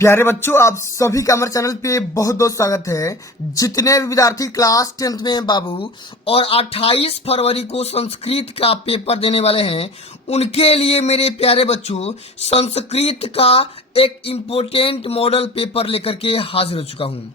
प्यारे बच्चों, आप सभी का हमारे चैनल पे बहुत बहुत स्वागत है। जितने भी विद्यार्थी क्लास 10th में हैं बाबू और 28 फरवरी को संस्कृत का पेपर देने वाले हैं, उनके लिए मेरे प्यारे बच्चों संस्कृत का एक इम्पोर्टेंट मॉडल पेपर लेकर के हाजिर हो चुका हूँ।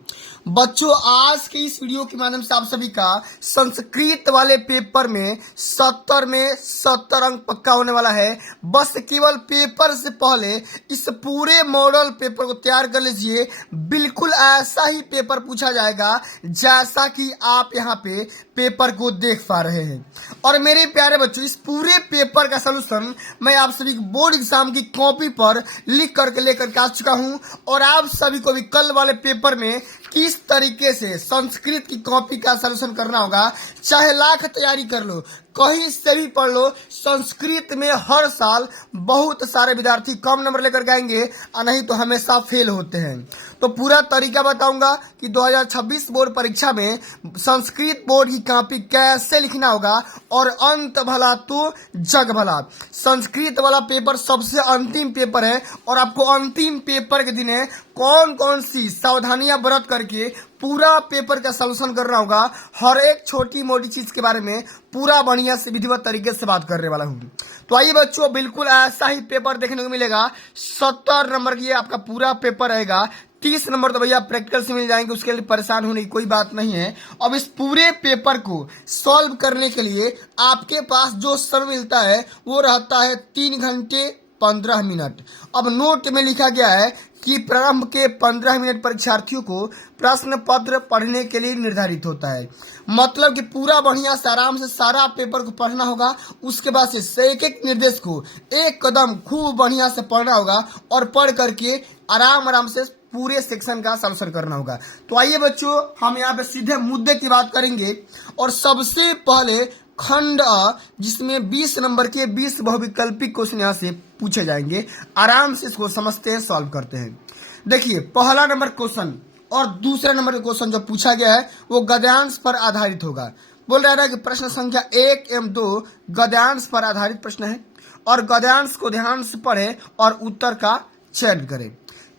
बच्चों, आज के इस वीडियो के माध्यम से आप सभी का संस्कृत वाले पेपर में 70 में 70 अंक पक्का होने वाला है। बस केवल पेपर से पहले इस पूरे मॉडल पेपर को तैयार कर लीजिए। बिल्कुल ऐसा ही पेपर पूछा जाएगा जैसा कि आप यहाँ पे पेपर को देख पा रहे हैं। और मेरे प्यारे बच्चों, इस पूरे पेपर का सलूशन मैं आप सभी को बोर्ड एग्जाम की कॉपी पर लिख करके लेकर के आ चुका हूँ। और आप सभी को भी कल वाले पेपर में किस तरीके से संस्कृत की कॉपी का सलूशन करना होगा, चाहे लाख तैयारी कर लो, कहीं से भी पढ़ लो, संस्कृत में हर साल बहुत सारे विद्यार्थी कम नंबर लेकर के आएंगे और नहीं तो हमेशा फेल होते हैं। तो पूरा तरीका बताऊंगा कि 2026 बोर्ड परीक्षा में संस्कृत बोर्ड की कॉपी कैसे लिखना होगा। और अंत भला तो जग भला, संस्कृत वाला पेपर सबसे अंतिम पेपर है और आपको अंतिम पेपर के दिन है कौन कौन सी सावधानियां बरत करके पूरा पेपर का सलूशन करना होगा। हर एक छोटी मोटी चीज के बारे में पूरा बढ़िया से विधिवत तरीके से बात करने वाला हूँ। तो आइए बच्चों, बिल्कुल ऐसा ही पेपर देखने को मिलेगा। 70 नंबर की आपका पूरा पेपर रहेगा। 30 नंबर तो भैया प्रैक्टिकल से मिल जाएंगे, उसके लिए परेशान होने की कोई बात नहीं है। अब इस पूरे पेपर को सॉल्व करने के लिए आपके पास जो समय मिलता है वो रहता है 3 घंटे 15 मिनट। अब नोट में लिखा गया है कि प्रारंभ के 15 मिनट परीक्षार्थियों को प्रश्न पत्र पढ़ने के लिए निर्धारित होता है। मतलब कि पूरा बढ़िया से आराम से सारा पेपर को पढ़ना होगा। उसके बाद से एक एक निर्देश को एक कदम खूब बढ़िया से पढ़ना होगा और पढ़ करके आराम आराम से पूरे सेक्शन का सलूशन करना होगा। तो आइए बच्चों, हम यहाँ पे सीधे मुद्दे की बात करेंगे। और सबसे पहले खंड अ, जिसमें 20 नंबर के 20 बहुविकल्पिक क्वेश्चन यहाँ से पूछे जाएंगे। आराम से इसको समझते हैं, सॉल्व करते हैं। देखिए, पहला नंबर क्वेश्चन और दूसरे नंबर का क्वेश्चन जो पूछा गया है वो गद्यांश पर आधारित होगा। बोल रहा है कि प्रश्न संख्या 1 एवं 2 गद्यांश पर आधारित प्रश्न है और गद्यांश को ध्यान से पढ़े और उत्तर का चयन करें।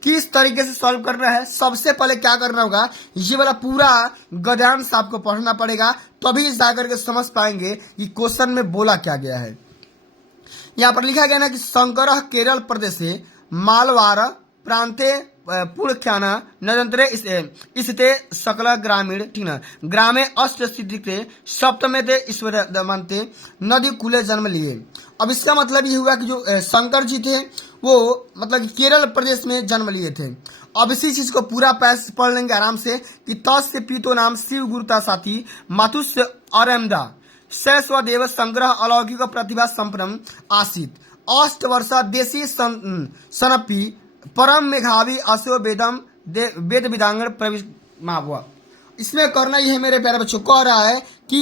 किस तरीके से सॉल्व करना है, सबसे पहले क्या करना होगा, ये वाला पूरा गद्यांश आपको पढ़ना पड़ेगा, तभी जाकर के समझ पाएंगे कि क्वेश्चन में बोला क्या गया है। यहाँ पर लिखा गया ना कि शंकर केरल प्रदेश मालवार प्रांते पुणख्याना नदंतरे इसते सकल ग्रामीण ठीक ना ग्रामे अष्ट सिद्धि सप्तमे ते ईश्वर दमनते नदी कूले जन्म लिए। अब इसका मतलब ये हुआ कि जो शंकर जी थे वो मतलब कि केरल प्रदेश में जन्म लिए थे। अब इसी चीज को पूरा पैस पढ़ लेंगे आराम से कि तस्य पीतो नाम शिव गुरुता साथी मातुस्य अरमदा स्वदेव संग्रह अलौकिक प्रतिभा संपन्नम आसीत अष्ट वर्षा देशी सनपी परम मेघावी अशो वेदम वेद विदांगण प्रविष्ट मावा। इसमें करना ही है मेरे प्यारे बच्चों, कह रहा है कि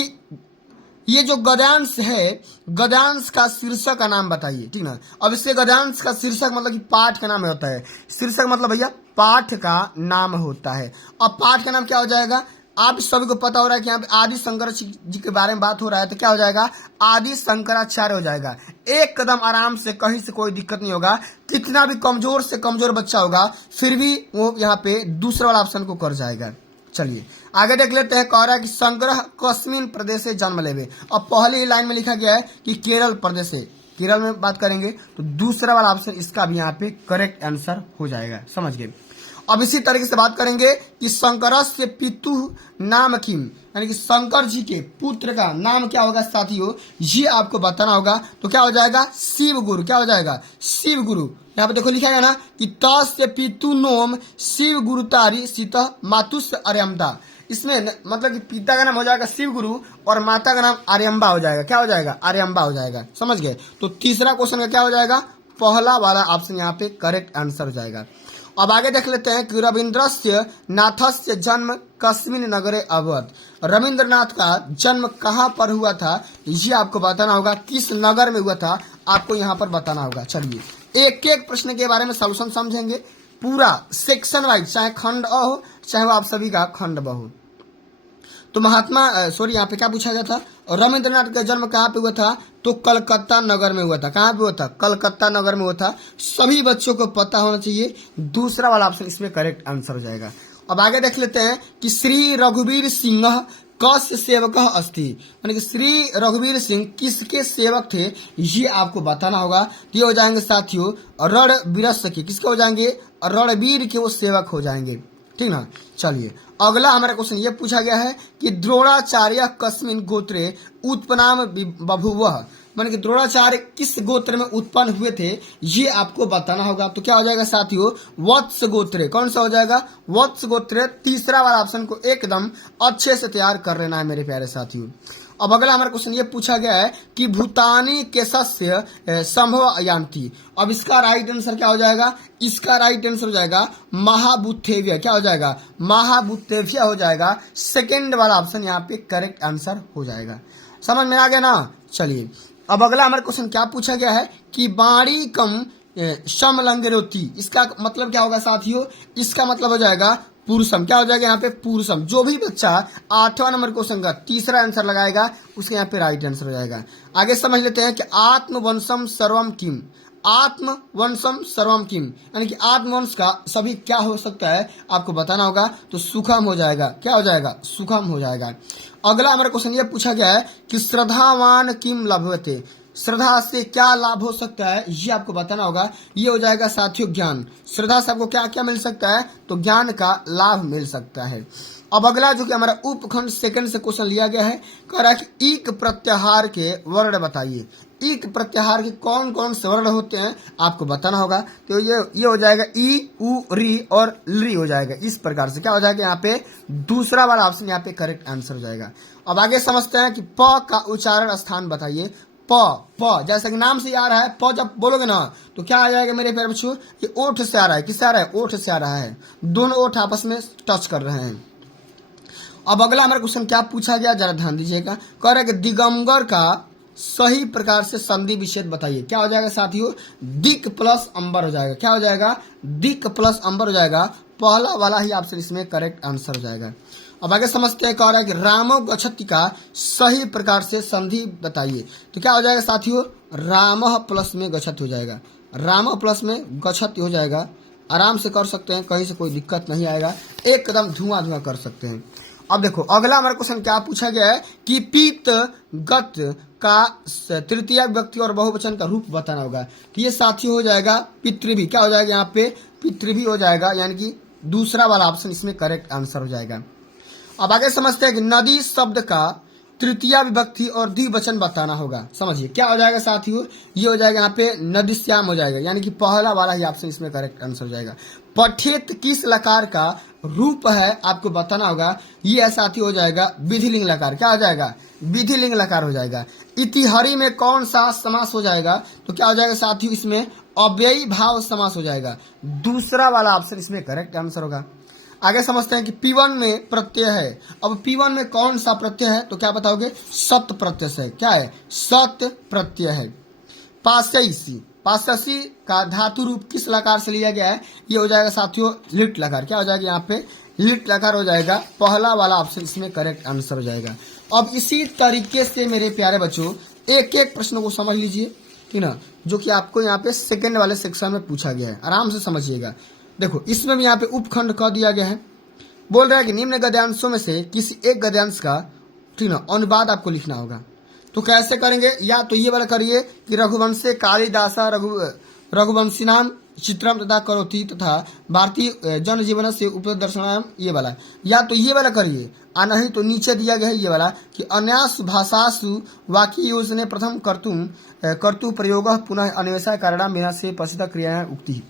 ये जो गद्यांश है, गद्यांश का शीर्षक का नाम बताइए, ठीक ना। अब इससे गद्यांश का शीर्षक मतलब कि पाठ का नाम होता है। शीर्षक मतलब भैया पाठ का नाम होता है। अब पाठ का नाम क्या हो जाएगा, आप सभी को पता हो रहा है कि यहाँ पे आदि शंकर जी के बारे में बात हो रहा है, तो क्या हो जाएगा, आदि शंकराचार्य हो जाएगा। एक कदम आराम से, कहीं से कोई दिक्कत नहीं होगा। कितना भी कमजोर से कमजोर बच्चा होगा फिर भी वो यहाँ पे दूसरा वाला ऑप्शन को कर जाएगा। चलिए आगे देख लेते हैं। कह रहा है कि संग्रह कस्मिन प्रदेश से जन्म लेवे। अब पहली लाइन में लिखा गया है कि केरल प्रदेश से, केरल में बात करेंगे तो दूसरा वाला ऑप्शन इसका भी यहाँ पे करेक्ट आंसर हो जाएगा। समझ गए। अब इसी तरीके से बात करेंगे कि शंकरस्य पितु नाम किम, यानी कि शंकर जी के पुत्र का नाम क्या होगा साथियों, ये आपको बताना होगा। तो क्या हो जाएगा, शिव गुरु। क्या हो जाएगा, शिव गुरु। यहाँ पे देखो लिखा गया ना कि तस्य पितु नोम शिव गुरुतारी सीता मातुस्य आर्यमता। इसमें मतलब कि पिता का नाम हो जाएगा शिव गुरु और माता का नाम आर्यम्बा हो जाएगा। क्या हो जाएगा, आर्यम्बा हो जाएगा। समझ गए। तो तीसरा क्वेश्चन का क्या हो जाएगा, पहला वाला ऑप्शन यहाँ पे करेक्ट आंसर हो जाएगा। अब आगे देख लेते हैं कि रविंद्रस्य नाथस्य जन्म कस्मिन नगरे अवध। रविंद्रनाथ का जन्म कहाँ पर हुआ था ये आपको बताना होगा, किस नगर में हुआ था आपको यहाँ पर बताना होगा। चलिए एक एक प्रश्न के बारे में सॉल्यूशन समझेंगे, पूरा सेक्शन वाइज, चाहे खंड अ हो चाहे वो आप सभी का खंड ब हो। तो यहाँ पे क्या पूछा गया था, रविंद्रनाथ का जन्म कहाँ पे हुआ था, तो कलकत्ता नगर में हुआ था। कहाँ पे हुआ था, कलकत्ता नगर में हुआ था। सभी बच्चों को पता होना चाहिए, दूसरा वाला ऑप्शन इसमें करेक्ट आंसर हो जाएगा। अब आगे देख लेते हैं कि श्री रघुवीर सिंह कस्य सेवक अस्ति, यानी कि श्री रघुवीर सिंह किसके सेवक थे, ये आपको बताना होगा। तो ये हो जाएंगे साथियों रणवीर के, किसके हो जाएंगे, रणवीर के वो सेवक हो जाएंगे। ठीक ना। चलिए अगला हमारा क्वेश्चन ये पूछा गया है कि द्रोणाचार्य कस्मिन गोत्रे उत्पन्नाम बभूवः, माने कि द्रोणाचार्य किस गोत्र में उत्पन्न हुए थे, ये आपको बताना होगा। तो क्या हो जाएगा साथियों, वत्स गोत्र। कौन सा हो जाएगा, वत्स गोत्र। तीसरा वाला ऑप्शन को एकदम अच्छे से तैयार कर लेना है मेरे प्यारे साथियों। अब अगला हमारा क्वेश्चन ये पूछा गया है कि भूतानी के सस्य संभव यान्ति। अब इसका राइट आंसर क्या हो जाएगा, इसका राइट आंसर हो जाएगा महाबुद्धेव्य। क्या हो जाएगा, महाबुद्धेव्य हो जाएगा। सेकेंड वाला ऑप्शन यहाँ पे करेक्ट आंसर हो जाएगा। समझ में आ गया ना। चलिए अब अगला हमारा क्वेश्चन क्या पूछा गया है कि बाणी कम समलंगरोती, इसका मतलब क्या होगा साथियों, इसका मतलब हो जाएगा पुरुषम। क्या हो जाएगा यहाँ पे, पुरुषम। जो भी बच्चा 8वां नंबर क्वेश्चन का तीसरा आंसर लगाएगा उसके यहाँ पे राइट आंसर हो जाएगा। आगे समझ लेते हैं कि आत्मवंशम सर्वम किम, आत्मवंशम सर्वम किम, यानी कि आत्मवंश का सभी क्या हो सकता है आपको बताना होगा। तो सुखम हो जाएगा। क्या हो जाएगा, सुखम हो जाएगा। अगला हमारा क्वेश्चन ये पूछा गया है कि श्रद्धावान किम लभते, श्रद्धा से क्या लाभ हो सकता है, ये आपको बताना होगा। ये हो जाएगा साथियों ज्ञान। श्रद्धा से आपको क्या क्या मिल सकता है, तो ज्ञान का लाभ मिल सकता है। अब अगला जो कि हमारा उपखंड सेकंड से क्वेश्चन लिया गया है, कह रहा है कि ईक प्रत्याहार के वर्ण बताइए। ईक प्रत्याहार के कौन कौन से वर्ण होते हैं आपको बताना होगा। तो ये हो जाएगा ई, उ, री और ली हो जाएगा। इस प्रकार से क्या हो जाएगा यहाँ पे, दूसरा वाला ऑप्शन यहाँ पे करेक्ट आंसर हो जाएगा। अब आगे समझते हैं कि प का उच्चारण स्थान बताइए। प जैसा कि नाम से आ रहा है, प जब बोलोगे ना तो क्या आ जाएगा मेरे प्यारे बच्चों, ये ओठ से आ रहा है। किससे आ रहा है, ओठ से आ रहा है। दोनों ओठ आपस में टच कर रहे हैं। अब अगला हमारा क्वेश्चन क्या पूछा गया, जरा ध्यान दीजिएगा। कह रहा है कि दिगंबर का सही प्रकार से संधि विच्छेद बताइए। क्या हो जाएगा साथियों, दिक प्लस अंबर हो जाएगा। क्या हो जाएगा, दिक प्लस अंबर हो जाएगा। पहला वाला ही ऑप्शन इसमें करेक्ट आंसर हो जाएगा। अब आगे समझते हैं, कह रहा है कि रामो गच्छति का सही प्रकार से संधि बताइए। तो क्या हो जाएगा साथियों, राम प्लस में गच्छति हो जाएगा। राम प्लस में गच्छति हो जाएगा। आराम से कर सकते हैं, कहीं से कोई दिक्कत नहीं आएगा, एकदम धुआं धुआं कर सकते हैं। अब देखो अगला हमारा क्वेश्चन क्या पूछा गया है कि पीत गत का तृतीय व्यक्ति और बहुवचन का रूप बताना होगा। तो ये साथी हो जाएगा पितृभि। क्या हो जाएगा यहाँ पे, पितृभि हो जाएगा, यानी कि दूसरा वाला ऑप्शन इसमें करेक्ट आंसर हो जाएगा। अब आगे समझते हैं कि नदी शब्द का तृतीय विभक्ति और द्विवचन बताना होगा। समझिए क्या हो जाएगा साथियों, ये हो जाएगा यहाँ पे नदीश्याम हो जाएगा, यानी कि पहला वाला ही ऑप्शन इसमें करेक्ट आंसर हो जाएगा। पठेत किस लकार का रूप है आपको बताना होगा। ये साथी हो जाएगा विधिलिंग लकार। क्या हो जाएगा, विधिलिंग लकार हो जाएगा। इतिहरी में कौन सा समास हो जाएगा, तो क्या हो जाएगा साथियों, इसमें अव्ययी भाव समास हो जाएगा। दूसरा वाला ऑप्शन इसमें करेक्ट आंसर होगा। आगे समझते हैं कि P1 में प्रत्यय है। अब P1 में कौन सा प्रत्यय है, तो क्या बताओगे, सत प्रत्यय से। क्या है, सत प्रत्यय है। पासयसी, पासयसी का धातु रूप किस लकार से लिया गया है, ये हो जाएगा साथियों लिट लकार। क्या हो जाएगा यहाँ पे, लिट लकार हो जाएगा। पहला वाला ऑप्शन इसमें करेक्ट आंसर हो जाएगा। अब इसी तरीके से मेरे प्यारे बच्चों एक एक प्रश्न को समझ लीजिए, ठीक ना, जो कि आपको यहाँ पे सेकेंड वाले सेक्शन में पूछा गया है। आराम से समझिएगा। देखो इसमें भी यहाँ पे उपखंड कह दिया गया है। बोल रहा है कि निम्न गद्यांशों में से किसी एक गद्यांश का, ठीक ना, अनुवाद आपको लिखना होगा। तो कैसे करेंगे, या तो ये वाला करिए कि रघुवंशे कालिदासा रघुवंशी नाम चित्रम तथा करोति तथा भारतीय जनजीवन से उपदर्शनाम, ये वाला। या तो ये वाला करिए, और नहीं तो नीचे दिया गया है ये वाला कि अन्यासु भाषासु वाक्य योजने प्रथम कर्तु प्रयोग पुनः अन्वेषा कारणा बिना से प्रसिद्ध क्रिया उक्ति।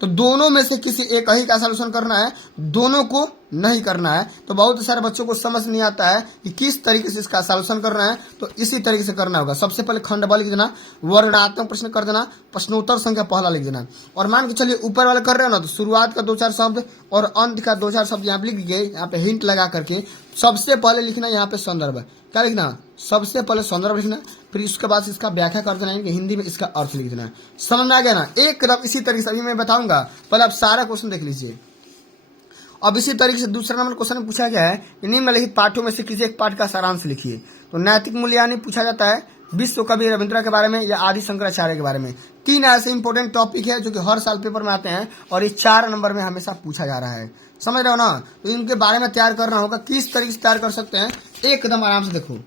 तो दोनों में से किसी एक ही का सॉल्यूशन करना है, दोनों को नहीं करना है। तो बहुत सारे बच्चों को समझ नहीं आता है कि किस तरीके से इसका सॉल्यूशन करना है, तो इसी तरीके से करना होगा। सबसे पहले खंड बल लिख देना, वर्णात्मक प्रश्न कर देना, प्रश्नोत्तर संख्या पहला लिख देना। और मान के चलिए ऊपर वाला कर रहे हो ना, तो शुरुआत का 2-4 शब्द और अंत का 2-4 शब्द यहाँ पे लिख गए। यहाँ पे हिंट लगा करके सबसे पहले लिखना यहाँ पे संदर्भ। क्या लिखना, सबसे पहले संदर्भ लिखना, फिर उसके बाद इसका व्याख्या कर देना, हिंदी में इसका अर्थ लिख देना। समझ में आ गया ना। एक तरफ इसी तरीके से अभी मैं बताऊंगा, पहले आप सारा क्वेश्चन देख लीजिए। अब इसी तरीके से दूसरा नंबर क्वेश्चन में पूछा गया है कि निम्नलिखित पाठों में से किसी एक पाठ का सारांश लिखिए। तो नैतिक मूल्यांकन पूछा जाता है विश्व कवि रविंद्र के बारे में या आदि शंकराचार्य के बारे में। 3 ऐसे इंपॉर्टेंट टॉपिक है जो कि हर साल पेपर में आते हैं और ये 4 नंबर में हमेशा पूछा जा रहा है, समझ रहे हो ना। तो इनके बारे में तैयार करना होगा। किस तरीके से तैयार कर सकते हैं एकदम आराम से देखो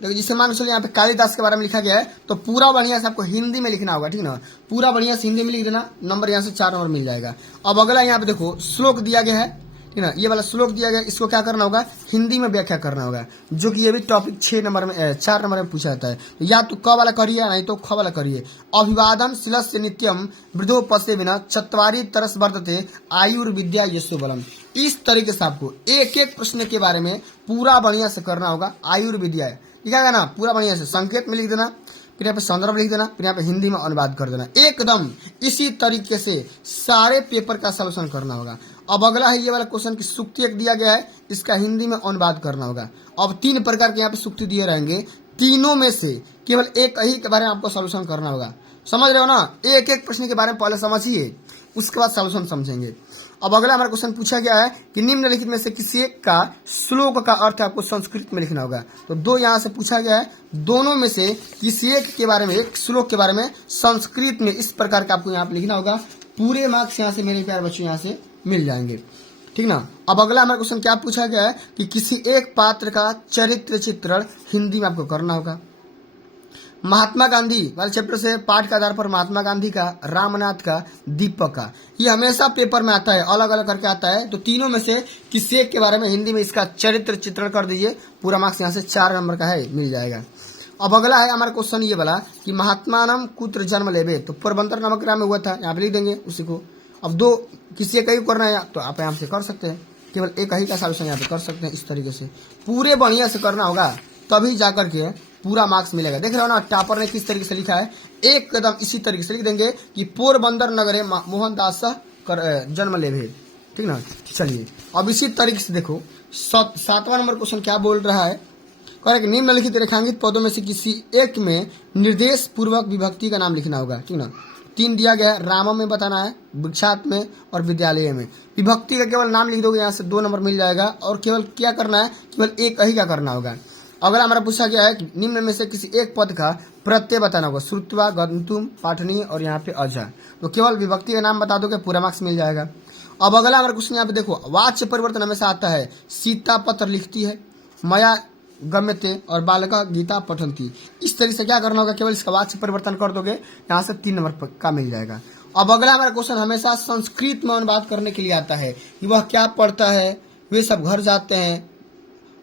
जिससे मान चलिए यहाँ पे कालिदास के बारे में लिखा गया है तो पूरा बढ़िया से आपको हिंदी में लिखना होगा, ठीक ना। पूरा बढ़िया से हिंदी में लिख देना, नंबर यहाँ से 4 नंबर मिल जाएगा। अब अगला यहाँ पे देखो श्लोक दिया गया है, ठीक ना। ये वाला श्लोक दिया गया, इसको क्या करना होगा हिंदी में व्याख्या करना होगा, जो कि ये भी टॉपिक 4 नंबर में पूछा जाता है। तो या तो क वाला करिए नहीं तो ख वाला करिए। अभिवादन शिलस्य नित्यम वृद्धोपस्य विना चत्वारि तरस वर्धते आयुर्विद्या यशो बलम। इस तरीके से आपको एक एक प्रश्न के बारे में पूरा बढ़िया से करना होगा। आयुर्विद्या लिखा ना पूरा बढ़िया से संकेत में लिख देना, फिर यहाँ पे संदर्भ लिख देना, फिर यहाँ पे हिंदी में अनुवाद कर देना। एकदम इसी तरीके से सारे पेपर का सलूशन करना होगा। अब अगला है ये वाला क्वेश्चन की सूक्ति एक दिया गया है, इसका हिंदी में अनुवाद करना होगा। अब 3 प्रकार के यहाँ पे सूक्ति दिए रहेंगे, तीनों में से केवल एक ही के बारे में आपको सलूशन करना होगा, समझ रहे हो ना। एक एक प्रश्न के बारे में पहले समझिए, उसके बाद सलूशन समझेंगे। अब अगला हमारा क्वेश्चन पूछा गया है कि निम्नलिखित में से किसी एक का श्लोक का अर्थ आपको संस्कृत में लिखना होगा। तो 2 यहाँ से पूछा गया है, दोनों में से किसी एक के बारे में, एक श्लोक के बारे में संस्कृत में इस प्रकार का आपको यहाँ पे लिखना होगा। पूरे मार्क्स यहाँ से मेरे प्यारे बच्चों यहाँ से मिल जाएंगे, ठीक ना। अब अगला हमारा क्वेश्चन क्या पूछा गया है कि किसी एक पात्र का चरित्र चित्रण हिंदी में आपको करना होगा। महात्मा गांधी वाले चैप्टर से पाठ के आधार पर महात्मा गांधी का, रामनाथ का, दीपक का, ये हमेशा पेपर में आता है, अलग अलग करके आता है। तो तीनों में से किसी एक के बारे में हिंदी में इसका चरित्र चित्रण कर दीजिए, पूरा मार्क्स यहाँ से 4 नंबर का है, मिल जाएगा। अब अगला है हमारा क्वेश्चन ये वाला कि महात्मानम कुत्र जन्म लेबे, तो पोरबंदर नामक ग्राम में हुआ था, यहाँ पे लिख देंगे उसी को। अब 2 किसी एक ही करना है तो आप यहाँ से कर सकते हैं, केवल एक ही का सॉल्यूशन यहाँ पे कर सकते हैं। इस तरीके से पूरे बढ़िया से करना होगा, तभी जाकर के पूरा मार्क्स मिलेगा। देख रहे हो ना टॉपर ने किस तरीके से लिखा है, एकदम इसी तरीके से लिख देंगे कि पोरबंदर नगरे मोहनदास जन्म लेभे, ठीक ना। चलिए अब इसी तरीके से देखो 7वां नंबर क्वेश्चन क्या बोल रहा है, कह रहे कि निम्नलिखित रेखांकित पदों में से किसी एक में निर्देश पूर्वक विभक्ति का नाम लिखना होगा, ठीक ना। 3 दिया गया है, राम में बताना है, वृक्षात में और विद्यालय में। विभक्ति का केवल नाम लिख दोगे, यहाँ से 2 नंबर मिल जाएगा। और केवल क्या करना है, केवल एक ही का करना होगा। अगला हमारा पूछा गया है कि निम्न में से किसी एक पद का प्रत्यय बताना होगा, श्रुत्वा, गंतुम, पाठनी और यहाँ पे अजा। तो केवल विभक्ति का नाम बता दोगे, पूरा मार्क्स मिल जाएगा। अब अगला हमारा क्वेश्चन यहाँ पे देखो, वाच्य परिवर्तन हमेशा आता है, सीता पत्र लिखती है, मया गम्यते और बालका गीता पठंती। इस तरीके से क्या करना होगा, केवल इसका वाच्य परिवर्तन कर दोगे, यहाँ से 3 नंबर का मिल जाएगा। अब अगला हमारा क्वेश्चन हमेशा संस्कृत में अनुवाद करने के लिए आता है कि वह क्या पढ़ता है, वे सब घर जाते हैं,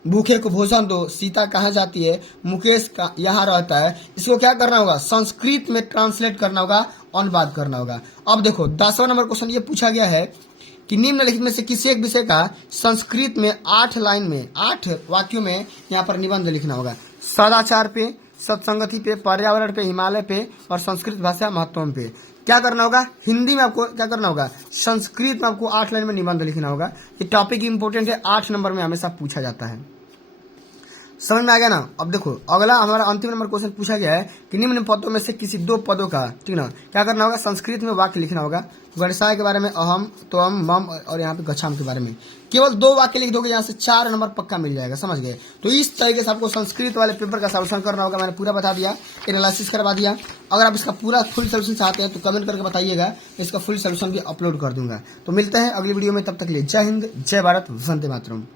भूखे को भोजन दो, सीता कहाँ जाती है, मुकेश का यहाँ रहता है। इसको क्या करना होगा, संस्कृत में ट्रांसलेट करना होगा, अनुवाद करना होगा। अब देखो 10वां नंबर क्वेश्चन ये पूछा गया है कि निम्नलिखित में से किसी एक विषय का संस्कृत में 8 लाइन में 8 वाक्यों में यहाँ पर निबंध लिखना होगा। सदाचार पे, सत्संगति पे, पर्यावरण पे, हिमालय पे और संस्कृत भाषा महत्व पे। क्या करना होगा, हिंदी में आपको क्या करना होगा, संस्कृत में आपको 8 लाइन में निबंध लिखना होगा। ये टॉपिक इंपॉर्टेंट है, 8 नंबर में हमेशा पूछा जाता है। समझ में आ गया ना। अब देखो अगला हमारा अंतिम नंबर क्वेश्चन पूछा गया है कि निम्न पदों में से किसी 2 पदों का, ठीक ना, क्या करना होगा, संस्कृत में वाक्य लिखना होगा। गणसाय के बारे में अहम, त्वम, मम और यहाँ पे गच्छाम के बारे में केवल 2 वाक्य लिख दोगे, यहाँ से 4 नंबर पक्का मिल जाएगा, समझ गए। तो इस तरीके से आपको संस्कृत वाले पेपर का सॉल्यूशन करना होगा। मैंने पूरा बता दिया, एनालिसिस करवा दिया। अगर आप इसका पूरा फुल सॉल्यूशन चाहते हैं तो कमेंट करके बताइएगा, इसका फुल सॉल्यूशन भी अपलोड कर दूंगा। तो मिलते हैं अगली वीडियो में, तब तक के लिए जय हिंद, जय भारत, वंदे मातरम।